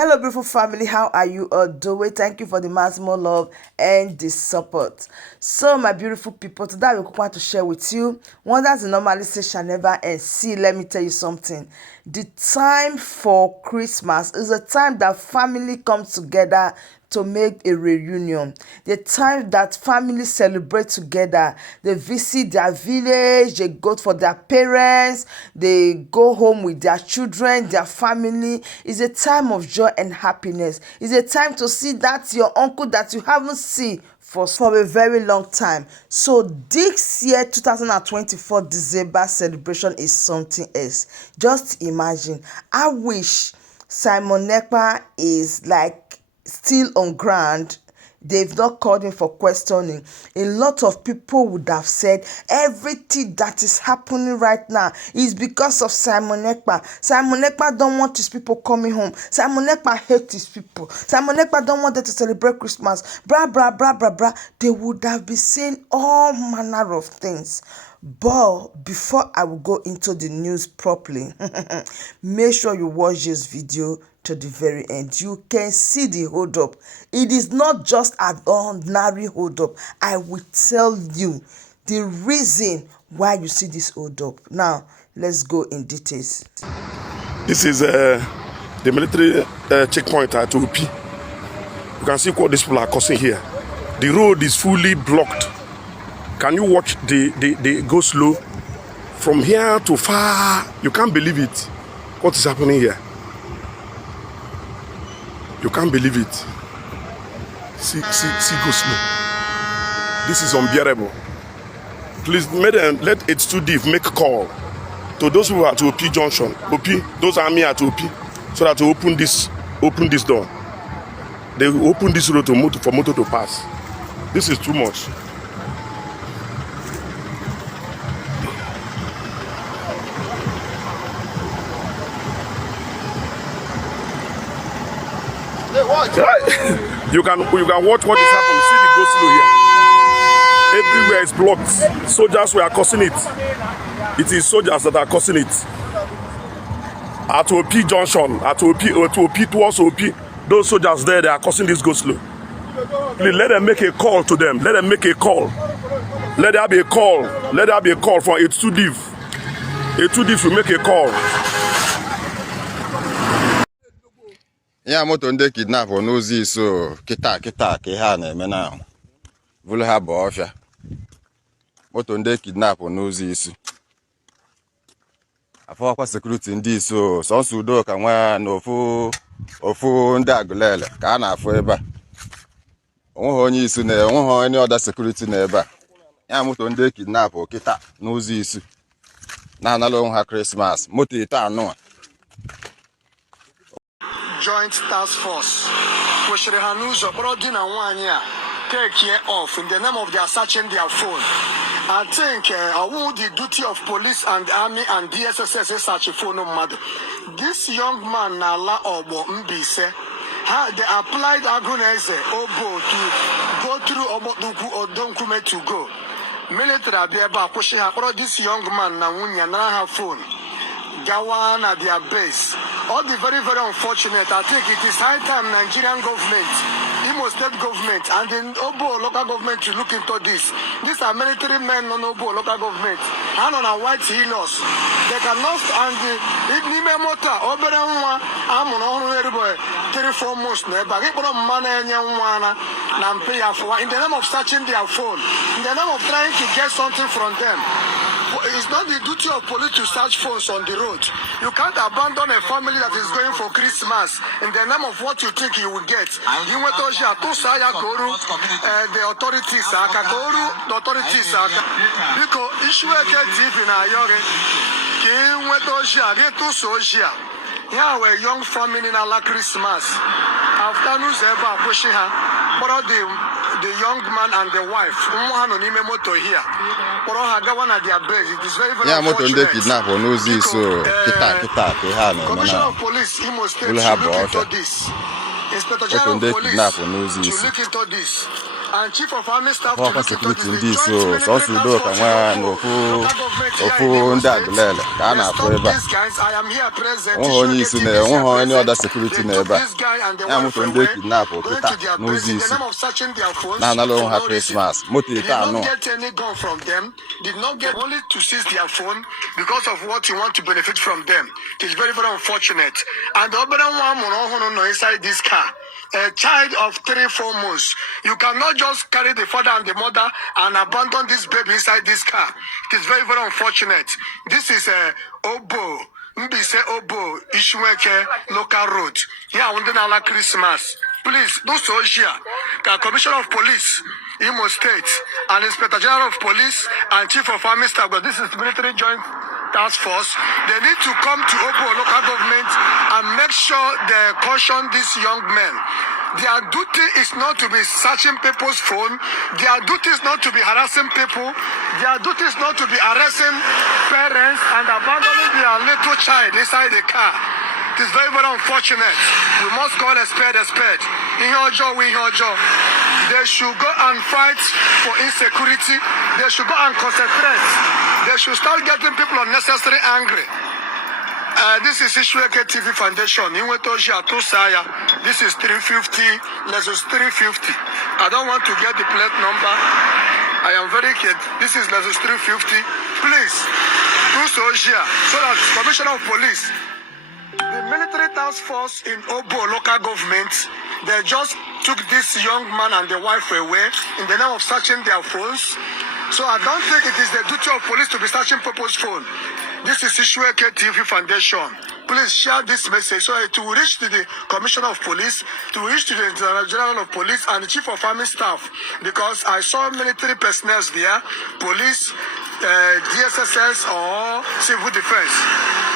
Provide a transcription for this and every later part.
Hello, beautiful family. How are you all doing? Thank you for the maximum love and the support. So, my beautiful people, today we want to share with you wonders the normally say shall never end. See, let me tell you something. The time for Christmas is a time that family comes together to make a reunion. The time that families celebrate together. They visit their village, they go for their parents, they go home with their children, their family. It's a time of joy and happiness. It's a time to see that your uncle that you haven't seen for a very long time. So this year 2024 December celebration is something else. Just imagine. I wish Simon Ekpa is like still on ground. They've not called him for questioning. A lot of people would have said everything that is happening right now is because of Simon Ekpa. Simon Ekpa don't want his people coming home. Simon Ekpa hates his people. Simon Ekpa don't want them to celebrate Christmas. Blah, blah, blah, blah, blah. They would have been saying all manner of things. But before I will go into the news properly, make sure you watch this video to the very end. You can see the hold up. It is not just an ordinary hold up. I will tell you the reason why you see this hold up. Now, let's go in details. This is the military checkpoint at OP. You can see what these people are causing here. The road is fully blocked. Can you watch the go slow from here to far? You can't believe it. What is happening here? You can't believe it. See go slow. This is unbearable. Please let H2D make a call to those who are at OP Junction. OP, those army at OP, so that to open this door. They will open this road for motor to pass. This is too much. You can watch what is happening. See the go slow here. Everywhere is blocked. Soldiers were causing it. It is soldiers that are causing it. At OP Junction, at OP towards OP, those soldiers there, they are causing this go slow. Please let them make a call to them. Let them make a call. Let there be a call. Let there be a call for H2D. H2D will make a call. Ya moto ndị kidnap n'ozi so kita ka ha na-eme na vulu ha bụ ọfịa. Moto ndị kidnap n'ozi isi. Afọkwa security ndị iso sọnsọ udo ka nwa na ofu ndị agụlele ka a na-afụ ebe a. Onweghị onye isi na onweghị onye other security na ebe a. Ya moto ndị kidnap kita n'ozi isi. Na-anala onwe ha Christmas. Moto ite anụ. Joint Task Force, kwesịrị ha n'ụzọ kpọrọ di na nwaanyị a take care of in the name of their searching their phone. I think the duty of police and army and DSSS is such a phone mmadụ. This young man na-ala Ogbo Mbise, they applied Aguneze Obo to go through Obotukwu Odonkume to go. Military abịa ebe a kwesịrị ha kpọrọ this young man na nwunye nara ha phone. Gawa na their base. All the very, very unfortunate. I think it is high time Nigerian government, Imo state government, and the Obo local government to look into this. These are military men on Obo local government. And on a white healers. They cannot, and the Nime Mota, Oberanwa, Amon, 3-4 months, but people of money in the name of searching their phone, in the name of trying to get something from them. It's not the duty of police to search phones on the road. You can't abandon a family that is going for Christmas in the name of what you think you will get. You went to the authorities, the authorities, because issue TV na yore. Ki went to Soja. Here were young family in la Christmas. After news ever pushing her, but the young man and the wife, moto here. It is very, very unfortunate. Commissioner of Police, Imo State, should look into this. Inspector General of Police, should look into this. and Chief of Army Staff to ọkwa look into sekuriti this. ndị The so joint military sọsọ task udo ka force nwa in na Obo, local government here ofu in Igbo ndị State. agụlele ka a They na-afụ stopped ebe a. these guys. I am here present. Onweghị onye isi na onweghị onye ọda sekuriti They na took ebe a. this guy and the Ya wife moto ndị away, kidnap going kịta to their n'ụzọ place in the isi name of searching their phones na-anara onwe for ha no reason. krismas moto Did ite not anụ get any gun from them, did not get only to seize their phone because of what you want to benefit from them. It is very, very unfortunate. And the other one inside this car, a child of 3-4 months. You cannot just carry the father and the mother and abandon this baby inside this car. It is very, very unfortunate. This is a Obo. Mbise Obo, Ishweke, local road. Here, Undenala Christmas. Please, do so here. The Commissioner of Police, Imo State, and Inspector General of Police, and Chief of Army Staff, but this is military joint task force. They need to come to Obo local government and make sure they caution these young men. Their duty is not to be searching people's phone. Their duty is not to be harassing people. Their duty is not to be arresting parents and abandoning their little child inside the car. It is very, very unfortunate. We must call a spade a spade. They should go and fight for insecurity. They should go and concentrate. They should start getting people unnecessarily angry. This is Ishweke TV Foundation. This is 350, Lexus 350. I don't want to get the plate number. I am very kid. This is Lexus 350. Please, do so here so that Commissioner of Police, the military task force in Obo local government, they just took this young man and the wife away in the name of searching their phones. So I don't think it is the duty of police to be searching people's phone. This is Ishweke TV Foundation. Please share this message so it will reach to the Commissioner of Police, to reach to the General of Police and the Chief of Army Staff. Because I saw military personnel there, police, DSSS or civil defense.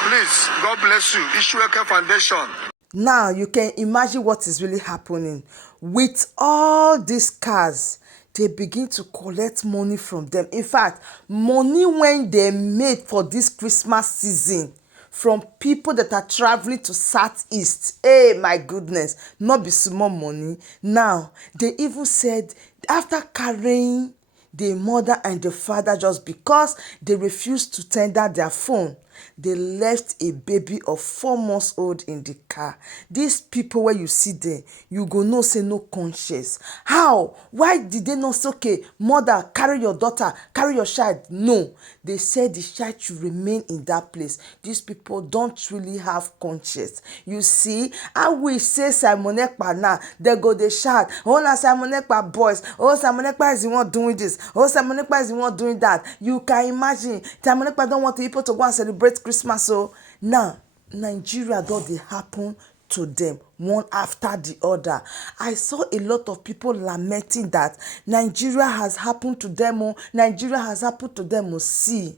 Please, God bless you. Ishweke Foundation. Now you can imagine what is really happening. With all these cars, they begin to collect money from them. In fact, money when they made for this Christmas season from people that are traveling to Southeast. Hey, my goodness, not be small money. Now, they even said after carrying the mother and the father just because they refused to tender their phone, they left a baby of 4 months old in the car. These people where you see them, you go no say no conscience. How? Why did they not say, okay, mother, carry your daughter, carry your child? No, they said the child should remain in that place. These people don't really have conscience. You see, I will say Simon Ekpa now, they go they shout, oh na Simon Ekpa boys, oh Simon Ekpa is the one doing this, oh Simon Ekpa is the one doing that. You can imagine, Simon Ekpa don't want people to go and celebrate Christmas. So now Nigeria don dey happen to them one after the other. I saw a lot of people lamenting that Nigeria has happened to them. Oh, Nigeria has happened to them. Oh, see,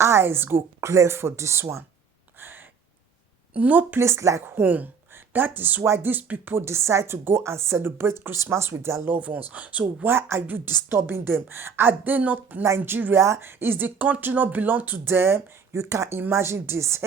eyes go clear for this one. No place like home. That is why these people decide to go and celebrate Christmas with their loved ones. So why are you disturbing them? Are they not Nigeria? Is the country not belong to them? You can imagine this.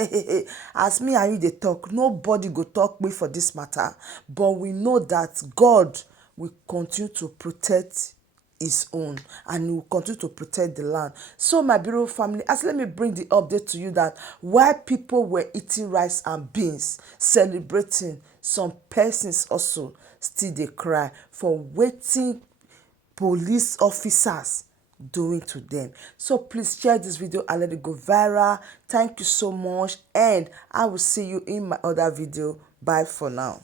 As me and you they talk, nobody go talk me for this matter. But we know that God will continue to protect his own and he will continue to protect the land. So my beautiful family, as let me bring the update to you that while people were eating rice and beans, celebrating, some persons also still they cry for waiting police officers doing to them. So please share this video and let it go viral. Thank you so much, and I will see you in my other video. Bye for now.